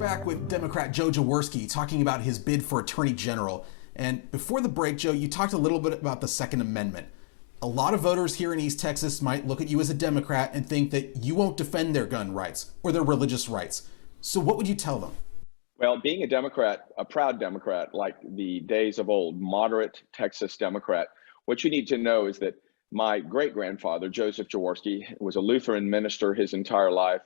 back with Democrat Joe Jaworski talking about his bid for Attorney General. And before the break, Joe, you talked a little bit about the Second Amendment. A lot of voters here in East Texas might look at you as a Democrat and think that you won't defend their gun rights or their religious rights. So what would you tell them? Well, being a Democrat, a proud Democrat, like the days of old, moderate Texas Democrat, what you need to know is that my great-grandfather, Joseph Jaworski, was a Lutheran minister his entire life.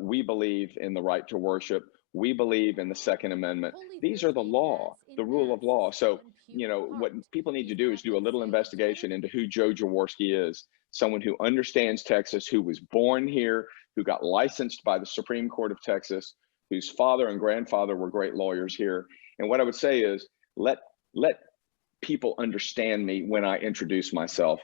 We believe in the right to worship. We believe in the Second Amendment. These are the law, the rule of law. So, what people need to do is do a little investigation into who Joe Jaworski is, someone who understands Texas, who was born here, who got licensed by the Supreme Court of Texas, whose father and grandfather were great lawyers here. And what I would say is let people understand me when I introduce myself.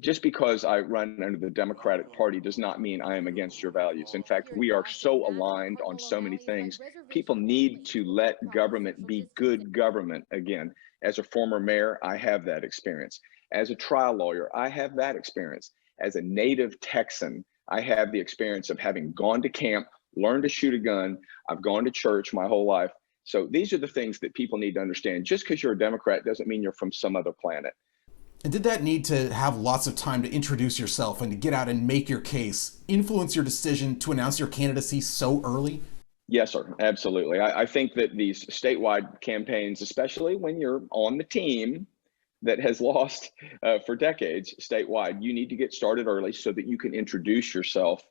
Just because I run under the Democratic Party does not mean I am against your values. In fact, we are so aligned on so many things. People need to let government be good government again. As a former mayor, I have that experience. As a trial lawyer, I have that experience. As a native Texan, I have the experience of having gone to camp, learned to shoot a gun. I've gone to church my whole life. So these are the things that people need to understand. Just because you're a Democrat doesn't mean you're from some other planet. And did that need to have lots of time to introduce yourself and to get out and make your case influence your decision to announce your candidacy so early? Yes, sir. Absolutely. I think that these statewide campaigns, especially when you're on the team that has lost for decades statewide, you need to get started early so that you can introduce yourself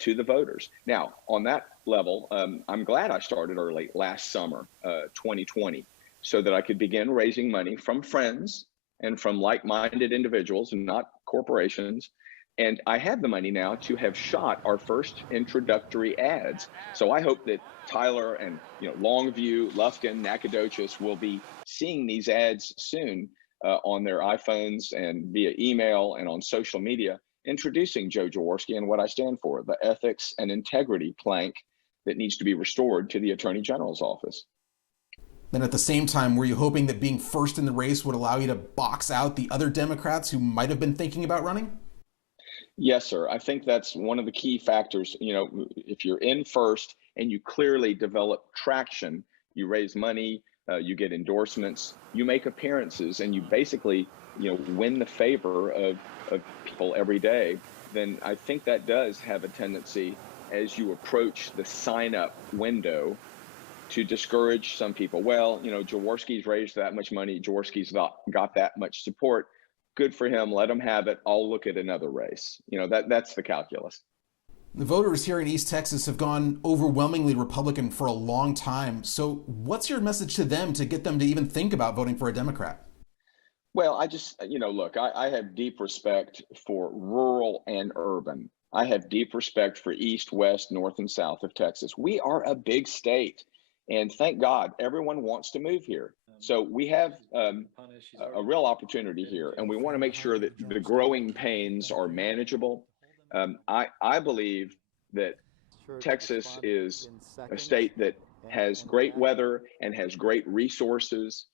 to the voters. Now, on that level, I'm glad I started early last summer, 2020, so that I could begin raising money from friends and from like-minded individuals and not corporations. And I have the money now to have shot our first introductory ads. So I hope that Tyler and Longview, Lufkin, Nacogdoches will be seeing these ads soon on their iPhones and via email and on social media, introducing Joe Jaworski and what I stand for, the ethics and integrity plank that needs to be restored to the Attorney General's office. Then at the same time, were you hoping that being first in the race would allow you to box out the other Democrats who might have been thinking about running? Yes, sir. I think that's one of the key factors. If you're in first and you clearly develop traction, you raise money, you get endorsements, you make appearances, and you basically, win the favor of people every day, then I think that does have a tendency as you approach the sign-up window to discourage some people. Well, Jaworski's raised that much money. Jaworski's got that much support. Good for him. Let him have it. I'll look at another race. That's the calculus. The voters here in East Texas have gone overwhelmingly Republican for a long time. So what's your message to them to get them to even think about voting for a Democrat? Well, I just, look, I have deep respect for rural and urban. I have deep respect for East, West, North, and South of Texas. We are a big state. And thank God, everyone wants to move here. So we have a real opportunity here, and we want to make sure that the growing pains are manageable. I believe that Texas is a state that has great weather and has great resources.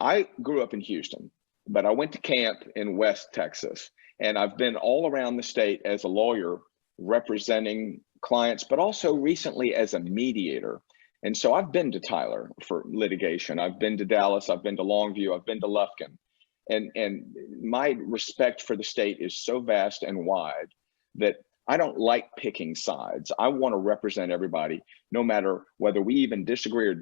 I grew up in Houston, but I went to camp in West Texas, and I've been all around the state as a lawyer representing clients, but also recently as a mediator. And so I've been to Tyler for litigation. I've been to Dallas. I've been to Longview. I've been to Lufkin. And my respect for the state is so vast and wide that I don't like picking sides. I want to represent everybody, no matter whether we even disagree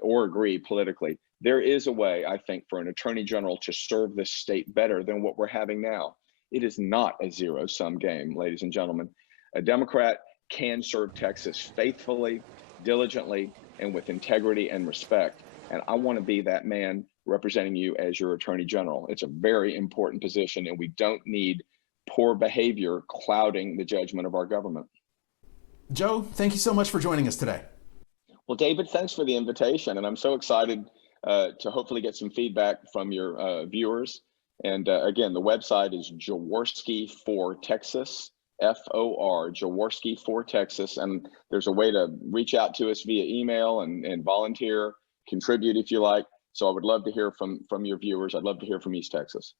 or agree politically. There is a way, I think, for an attorney general to serve this state better than what we're having now. It is not a zero-sum game, ladies and gentlemen. A Democrat can serve Texas faithfully, diligently, and with integrity and respect. And I want to be that man representing you as your attorney general. It's a very important position, and we don't need poor behavior clouding the judgment of our government. Joe, thank you so much for joining us today. Well, David, thanks for the invitation. And I'm so excited to hopefully get some feedback from your viewers. And again, the website is Jaworski for Texas. FOR, Jaworski for Texas. And there's a way to reach out to us via email and volunteer, contribute if you like. So I would love to hear from your viewers. I'd love to hear from East Texas.